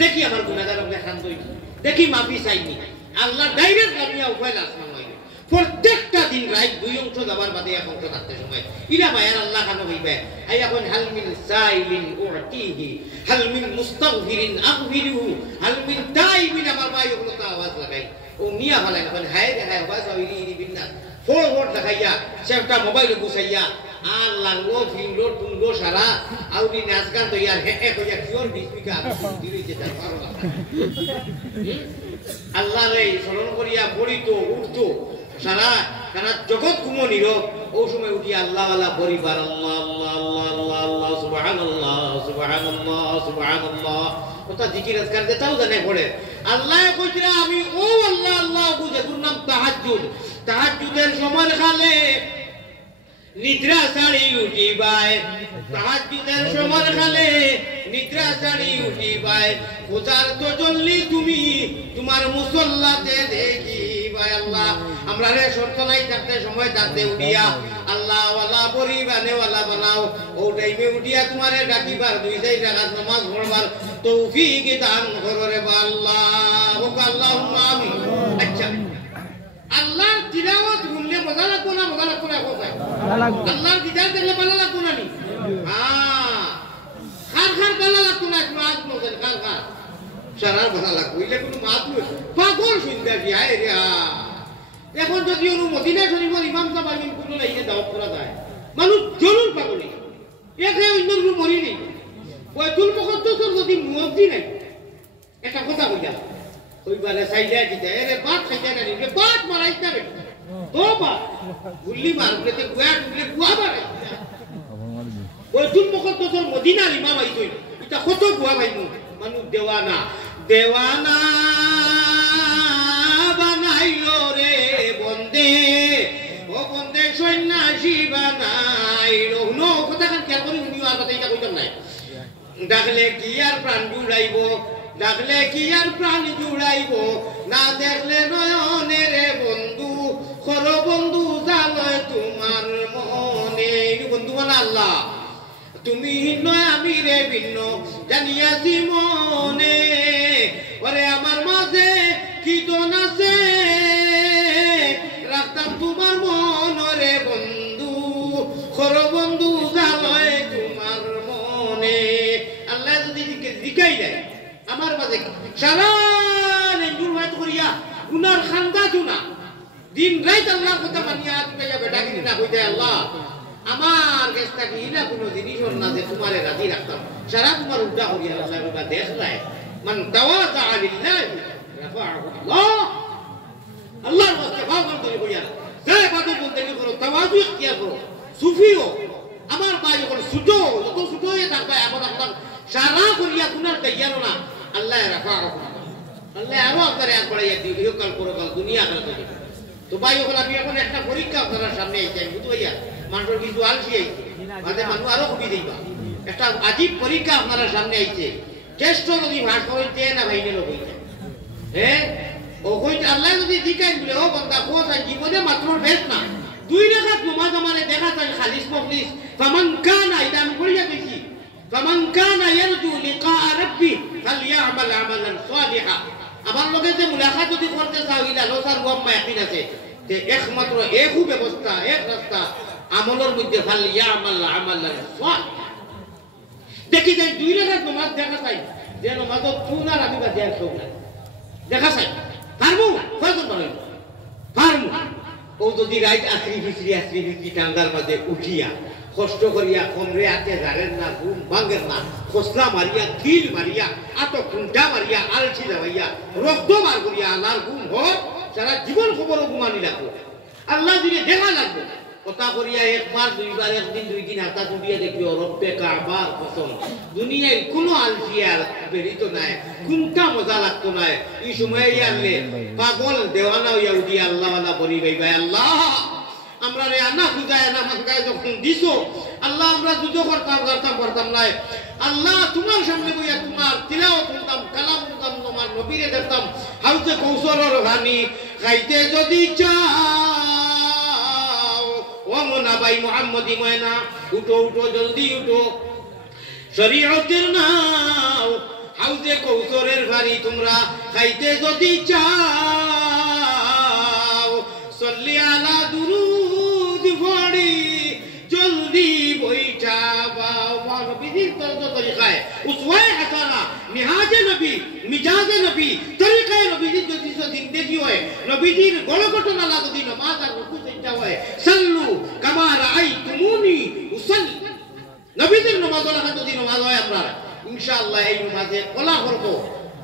দেখি আমার গুনাহগার আপনি খান দই দেখি মাফি চাইনি আল্লাহ ডাইরেক্ট লামিয়া উপায় আসমান হইল প্রত্যেকটা দিন রাত দুই অংশ যাবার বাদে এক অংশ থাকতে সময় ইলা মায়ার আল্লাহ খান হইবে আই এখন হাল মিন সাইলিন উতিহি হাল মিন মুস্তাগফিরিন আগফিরুহু হাল মিন তাইবিন আমার ভাই ওগুলো তো আওয়াজ লাগাই ও মিয়া ভালাই এখন হায় রে হায় আওয়াজ হইলি ইনি বিন্না ফরওয়ার্ড দেখাইয়া সেটা মোবাইলে গুছাইয়া আর লাগলো ফিংলো টুংলো সারা আউনি নাচ গান তো ইয়ার হে কইয়া কিওর বিস্পিকা দিরিছে তার পারো আল্লাহ রে স্মরণ করিয়া পড়িতো উঠতো সারা কারণ জগৎ ঘুমো নীরব ওই সময় উঠি আল্লাহ ওয়ালা পরিবার আল্লাহ আল্লাহ আল্লাহ আল্লাহ আল্লাহ সুবহানাল্লাহ সুবহানাল্লাহ সুবহানাল্লাহ ওটা জিকির আজকার দেতাও জানে পড়ে আল্লাহ কইরা আমি ও আল্লাহ আল্লাহ বুঝে গুর নাম তাহাজ্জুদ তাহাজ্জুদের সময় খালে নিদ্রা ছাড়ি উঠিবাই তাহাজ্জুদের সময় খালে নিদ্রা ছাড়ি উঠিবাই পূজার তো জললি তুমি তোমার মুসল্লাতে দেখি ভাই আল্লাহ আমরা রে শর্ত নাই থাকতে সময় থাকতে উঠিয়া আল্লাহ ওয়ালা পরিবানে ওয়ালা বানাও ও টাইমে উঠিয়া তোমারে ডাকিবার দুই চাই রাকাত নামাজ পড়বার তৌফিক দান করো রে আল্লাহ ও আল্লাহুম্মা আমিন আচ্ছা আল্লাহর তিলাওয়াত শুনলে মজা লাগবে না মজা লাগবে না কোথায় আল্লাহর দিদার দেখলে ভালো লাগবে না নি খার খার ভালো লাগবে না মাত মজা খার খার সারার ভালো লাগবে এলে কোনো মাত নয় পাগল শুনতে কি আয় রে এখন যদি অনু মদিনা শরীফের ইমাম সাহেব আমিন কোনো লাইয়ে দাওয়াত করা যায় মানুষ জরুর পাগলি একে অন্য মরি নেই বয়তুল মুকদ্দাসের যদি মুয়াজ্জিন নাই একটা কথা কইয়া ওইবারে সাইডা দিতে এরে বাত খাইতে না রে বাত মারাইতে না তো বা গুল্লি মারলে তে গুয়া গুলি গুয়া মারে বয়তুল মুকদ্দাসের মদিনার ইমাম আইছই এটা কত গুয়া ভাইমু মানুষ দেওয়ানা দেওয়ানা বানাইলো রে বন্দে ও বন্দে সন্ন্যাসী বানাইলো নো কথা কান খেয়াল করি উনি আর কথা এটা কইতাম নাই ডাকলে কি আর প্রাণ জুড়াইব ডাকলে কি আর প্রাণ জুড়াইব না দেখলে নয়নে রে বন্ধু খর বন্ধু জালয় তোমার মনে বন্ধু মানে আল্লাহ তুমি ভিন্ন আমি রে ভিন্ন জানিয়াছি মনে ওরে আমার মাঝে কি দন আছে রাখতাম তোমার মন রে বন্ধু খর বন্ধু জালয় তোমার মনে আল্লাহ যদি জিকাই দেয় আমার মাঝে সারা নেঞ্জুর হাত করিয়া গুনার খান্দা জুনা দিন রাত আল্লাহর কথা মানিয়া তুমি বেটা কিনা না কইতে আল্লাহ আমার কাছটা কি না কোনো জিনিস ওর না যে তোমারে রাজি রাখতাম সারা তোমার উল্টা করিয়া আল্লাহ বাবা দেখলাই মান তাওয়াজা লিল্লাহি রাফাহু আল্লাহ আল্লাহর ওয়াস্তে ভাবন করে কইয়া যে বাদু বলতে কি করো তাওয়াজু ইখতিয়ার করো সুফিও আমার ভাই যখন সুজো যত সুজো হয়ে থাকবে এখন আপনার সারা করিয়া গুনার তৈয়ার না আল্লাহ রাফাহু আল্লাহ আরো আপনারে এক বাড়াইয়া দিও ইহকাল পরকাল দুনিয়া আখিরাত তো ভাই ওখানে আমি এখন একটা পরীক্ষা আপনার সামনে আইছি আমি বুঝতে ভাইয়া মানুষের কিন্তু আলসি আইছে মাঝে মানুষ আরো কবি দিবা একটা আজীব পরীক্ষা আপনার সামনে আইছে টেস্ট যদি ভাগ হইতে না ভাইনেরও হইতে হ্যাঁ ও কইতে আল্লাহ যদি জিকাই বলে ও বন্দা কোথায় জীবনে মাত্র বেশ না দুই রাকাত নামাজ আমারে দেখা যায় খালিস মুখলিস ফামান কানা এটা আমি পড়িয়া দিছি ফামান কানা ইয়ারজু লিকা রাব্বি ফালইআমাল আমালান সালিহা আমার লগে যে মুলাকাত যদি করতে চাও ইলা লোসার ওয়াম্মা ইয়াকিন আছে যে একমাত্র একু ব্যবস্থা এক রাস্তা আমলের মধ্যে ফালইআমাল আমালান সালিহা দেখি যে দুই রাকাত নামাজ দেখা যায় যে নামাজ পুনার আমি বা দেয়া সব না দেখা যায় পারমু কয়জন পারমু পারমু ও যদি রাইট আসরি ফিসরি টাঙ্গার মাঝে উঠিয়া কষ্ট করিয়া কমরে আতে জারেন না ঘুম ভাঙের না খসলা মারিয়া খিল মারিয়া আতো ঘুমটা মারিয়া আলছি যাওয়াইয়া রক্ত বার করিয়া আল্লাহর ঘুম হোক সারা জীবন খবরও ঘুমানি লাগবো আল্লাহ দিলে দেখা লাগবো কথা করিয়া একবার দুইবার একদিন দুই দিন হাতা তুলিয়া দেখিও রক্তে কাবার কসম দুনিয়ায় কোনো আলসিয়ার বেরিত নাই কোনটা মজা লাগতো নাই এই সময় আনলে পাগল দেওয়ানা হইয়া উঠি আল্লাহওয়ালা বলি ভাই আল্লাহ আমরা রে আনা খুঁজায় না মাথায় যখন দিছো আল্লাহ আমরা যুদ্ধ করতাম নাই আল্লাহ তোমার সামনে বইয়া তোমার তিলাওয়াত করতাম কালাম করতাম তোমার নবীরে দেখতাম হাউতে কৌশলের রানী খাইতে যদি চাও ও মোনা ভাই মুহাম্মদি ময়না উঠো উঠো জলদি উঠো শরীয়তের নাও হাউজে কৌশলে তোমরা খাইতে যদি চাও সল্লি আলা দুরুদ পড়ি জলদি বইটা বাবা নবীর তরিকায় উসওয়ায়ে হাসানা মিহাজে নবী মিজাজে নবী তরিকায় নবীর যদি জিন্দেগি হয় নবীর গণঘটনা যদি নামাজ আর রুকু সেজদা হয় সাল্লু কামা রাআইতুমুনি উসাল্লি নবীর নামাজ যদি নামাজ হয় আমরা ইনশাআল্লাহ এই নামাজে কলা করব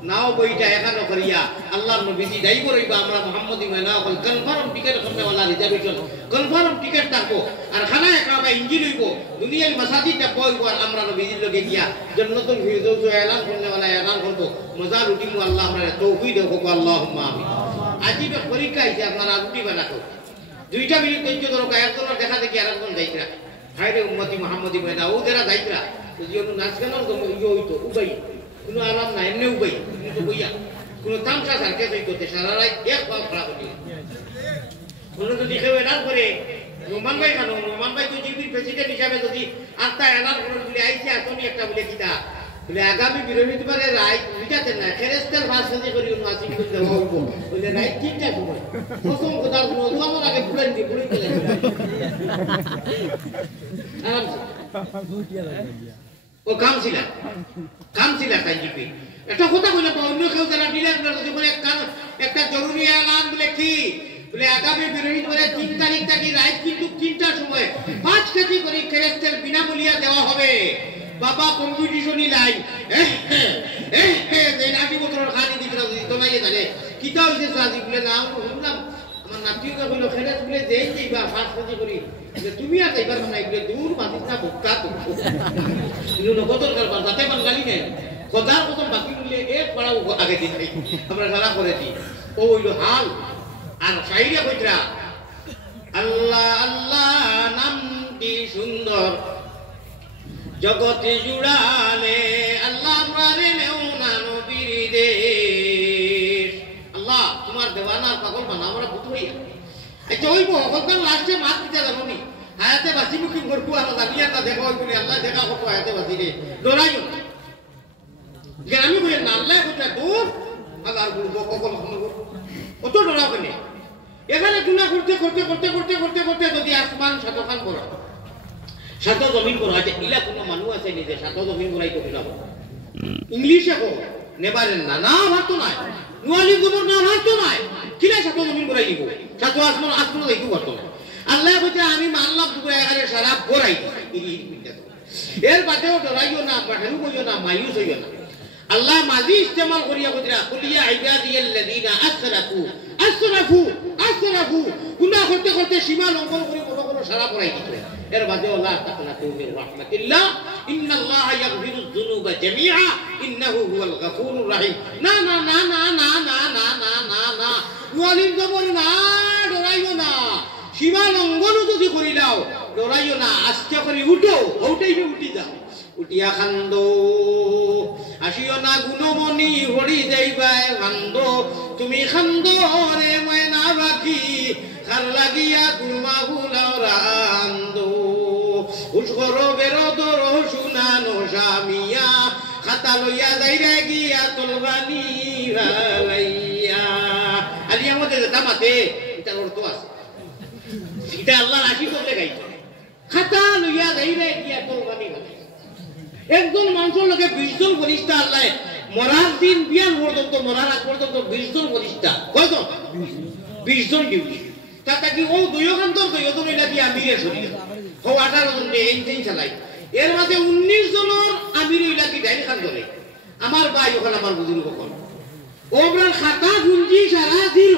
নাও বইটা এখানে করিয়া আল্লাহর নবীজি দাইব রইবা আমরা মুহাম্মদি মানা কল কনফার্ম টিকেট করতে वाला রিজার্ভেশন কনফার্ম টিকেট থাকবো আর খানা একাবা ইঞ্জিন হইব দুনিয়ার মাসাজিদটা বইব আর আমরা নবীজির লগে গিয়া জান্নাতুল ফিরদাউস এলান করতে वाला এলান করব মজা লুটিমু আল্লাহ আমরা তৌফিক দেব আল্লাহুম্মা আমিন আজিবে পরীক্ষা হইছে আপনারা রুটি বানাতো 2 মিনিট ধৈর্য ধরো একজন দেখা দেখি আরেকজন যাইতরা হায়রে উম্মতি মুহাম্মদি মানা ও যারা যাইতরা যদিও নাচ গান হইতো উবাই কোনো আরাম নাই এমনি উবাই কিন্তু বইয়া কোনো তামসা সারকে হইতো সারা রাত এক পাল খারাপ হইতো কোনো যদি কেউ এলান করে নোমান ভাই খানো নোমান ভাই তো জিপির প্রেসিডেন্ট হিসাবে যদি আত্মা এলান করে বলে আইছে এখনই একটা বলে কিতা বলে আগামী বৃহস্পতিবারে রাত মিটাতে না ফেরেস্তার ভাষণে করি অনুমতি করতে হবে বলে রাত 3টার সময় প্রথম কথা শুনো আমার আগে পুরাই দিয়ে পুরাই চলে আরাম ও কামছিলা সাইজিপি এটা কথা বলে অন্য কেউ যারা ডিলার যদি বলে একটা জরুরি এলান বলে কি বলে আগামী বৃহস্পতিবারে 3 তারিখ থেকে রাত কিন্তু 3টার সময় 5 কেজি করে ফেরেস্তার বিনামূল্যে দেওয়া হবে বাবা কম্পিটিশনই নাই এই নাকি বছর খালি দিকরা যদি তোমায় জানে কিটা হইছে সাজি বলে না শুনলাম আমার নাতিটা বলে ফেরেস বলে দেই দিবা 5 কেজি করে তুমি আর এবার না বলে দূর মাটিটা বুকা তো ইনো নগদর কারবার যাতে বাঙালি নেই খোদার মতন বাকি বলে এক পড়াও আগে দিন আমরা সারা করে দিই ও হইলো হাল আর শাইরে কইরা আল্লাহ আল্লাহ নামটি সুন্দর জগতে জুড়ালে আল্লাহ আমারে নেও না নবীর দেশ আল্লাহ তোমার দেওয়ানার পাগল বানা আমরা ভূত হইয়া আচ্ছা ওই ভগবান লাস্টে মাত দিতে যাবো নি হায়াতে বাসি মুখী করবো আর জানিয়া না দেখা হইব নি আল্লাহ দেখা করবো হায়াতে বাসি রে ডরাইও না আমি বলি না আল্লাহ কোথা দূর আল্লাহ বলবো কখন অত ডরাবো না এখানে গুনাহ করতে করতে করতে করতে করতে করতে যদি আসমান শতখান বড় সাত জমিন করা আছে ইলা কোনো মানুষ আছে নিজে সাত জমিন করাই তো কিনা ইংলিশে কো নেবারেন না না ভাতো নাই নুয়ালি গোবর না ভাতো নাই কিলা সাত জমিন করাই দিব সাত আসমান আসমান দেখু ভাতো আল্লাহ বলে আমি মানলাম তুমি এখানে সারা করাই এর বাদেও ডরাইও না বাঠারু কইও না মায়ুস হইও না আল্লাহ মাজি ইস্তেমাল করিয়া কইরা কুলিয়া ইবাদিয়াল্লাযিনা আসরাফু গুনাহ করতে করতে সীমা লঙ্ঘন করে বড় বড় সারা করাই দিতে এর বাদে আল্লাহ তাকনাতু মির রাহমাতিল্লাহ ইন্নাল্লাহ ইয়াগফিরুয যুনুবা জামিআ ইন্নাহু হুয়াল গফুরুর রহিম না না না না না না না না না না ওয়ালিম জবর না ডরাইও না সীমা লঙ্ঘন যদি করি দাও ডরাইও না আস্তে করে উঠো ওটাইবে উঠি যাও উঠিয়া খান্দো আসিও না গুণমণি হরি যাইবাই খান্দো তুমি খান্দো রে ময়না বাকি খার লাগিয়া গুমা বুলাও রান্দো উস্কর বেরোদর শুনানো স্বামিয়া খাতা লইয়া যাইরা গিয়া তলবানি ভালাইয়া আলি আমাদের দামাতে এটার অর্থ আছে এটা আল্লাহ রাশি করতে গাইছে খাতা লইয়া যাইরা গিয়া তলবানি ভালাইয়া একজন মানুষের লোকে 20 জন ফরিস্তা আল্লাহ মরার দিন বিয়ান পর্যন্ত মরার আগ পর্যন্ত 20 জন ফরিস্তা কত 20 জন ডিউটি তাতে কি ও দুইখান্তর দুইজন এটা দিয়ে আমিরে শরীর ও 18 জন এই দিন চালাই এর মধ্যে 19 জনের আমির হইলা কি ডাইন খান ধরে আমার ভাই ওখানে আমার বুঝিল কখন ওবরার খাতা গুঞ্জি সারা দিল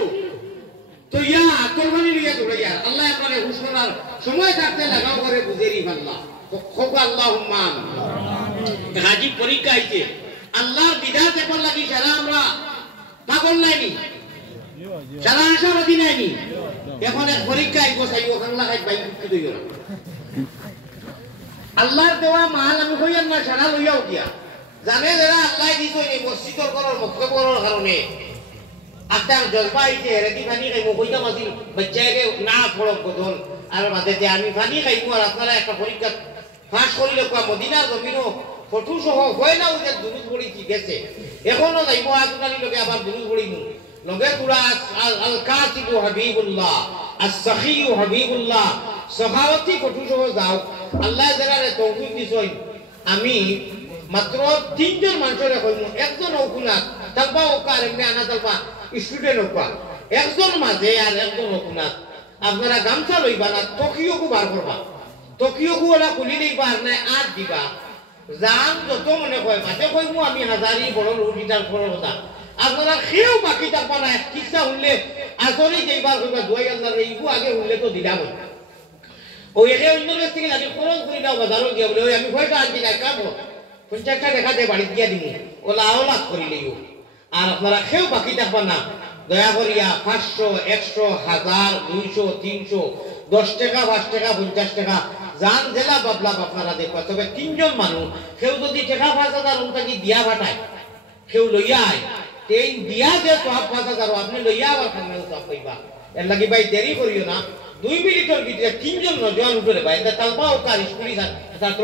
তো ইয়া কোরবানি লিয়া দৌড়ে ইয়া আল্লাহ আপনারে হুশনার সময় থাকতে লাগাও করে বুঝেরি আল্লাহ খোকা আল্লাহুম্মা হাজি পরীক্ষা আইছে আল্লাহর বিধাত এখন লাগি সারা আমরা পাগল নাইনি সারা আশাবাদী নাইনি এখন এক পরীক্ষা আইব চাই ওখান লাগাই বাইক দিতে দিও আল্লাহর দেওয়া মাল আমি কইয়ার না সারা লইয়াও দিয়া জানে যারা আল্লাহ দিত এই মসজিদর করার মক্কা করার কারণে আত্মার জজবা আইছে রেডি পানি খাইব কইতা মাসি বাচ্চাকে না পড়ক বদল আর বাদে যে আমি পানি খাইব আর আপনারা একটা পরীক্ষা পাস করিলে কোয়া মদিনার জমিনও ফটো সহ হয় না ওদের দুরুদ পড়ি কি গেছে এখনো যাইব আজকালি লোকে আবার গুরু পড়িব লগে তোরা আল কাতিবু হাবিবুল্লাহ as-sakhiyu হাবিবুল্লাহ সখাওয়াতি কঠু সহ যাও আল্লাহ যারারে তৌফিক দিছই আমি মাত্র তিনজন মানুষের কইম একজন ওকুনাত তালবা ওকা এমনি আনা তালবা স্টুডেন্ট ওকা একজন মাঝে আর একজন ওকুনাত আপনারা গামছা লইবা না তকিওকু বার করবা তকিওকু ওরা খুলি লইবা আর নাই আর দিবা জান যত মনে কয় মাঝে কইমু আমি হাজারি বড় রুটিটার বড় কথা আপনারা খেয়েও বাকি থাকবা না কিসা শুনলে আসলে যেবার কইবা দুয়াই আল্লাহর এইগু আগে শুনলে তো দিলাম ওই একে অন্য কাছ থেকে আমি খরচ করি না বাজারও গিয়া বলে ওই আমি কয়টা আনছি না কামো 50টা দেখা যায় বাড়ি দিয়া দিমু ওলা আওলাদ করি লইও আর আপনারা খেয়েও বাকি থাকবা না দয়া করিয়া 500 100 1000 200 300 10 টাকা 5 টাকা 50 টাকা জান জেলা বাবলা আপনারা দেখবা তবে তিনজন মানুষ কেউ যদি টাকা 5000 উনটাকি দিয়া পাঠায় কেউ লইয়া আয় তেই দিয়া যে সব 5000 আপনি লইয়া আবার খানে সব পাইবা এর লাগি ভাই দেরি করিও না 2 মিনিটের ভিতরে তিনজন নজওয়ান উঠে ভাই এটা তালবা ও কার স্কুলি ছাত্র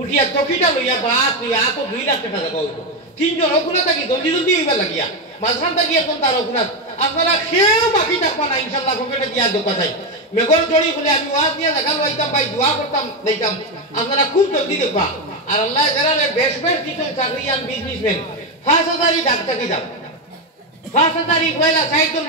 উঠিয়া তকিটা লইয়া বা তুই আ তো 2 লাখ টাকা দেবো তিনজন ওখানে থাকি জলদি জলদি হইবা লাগিয়া মাঝখান থাকি এখন তার ওখানে আপনারা খেয়েও বাকি থাকবা না ইনশাল্লাহ পকেটে দিয়া দোকা চাই মেঘর জড়ি বলে আমি ওয়াজ নিয়ে দেখা লইতাম ভাই দোয়া করতাম দেখতাম আপনারা খুব জলদি দেখবা আর আল্লাহ যারা বেশ বেশ কিছু চাকরিয়ান বিজনেসম্যান 5000 ডাক্তারি দাও 5000 পয়লা 60 জন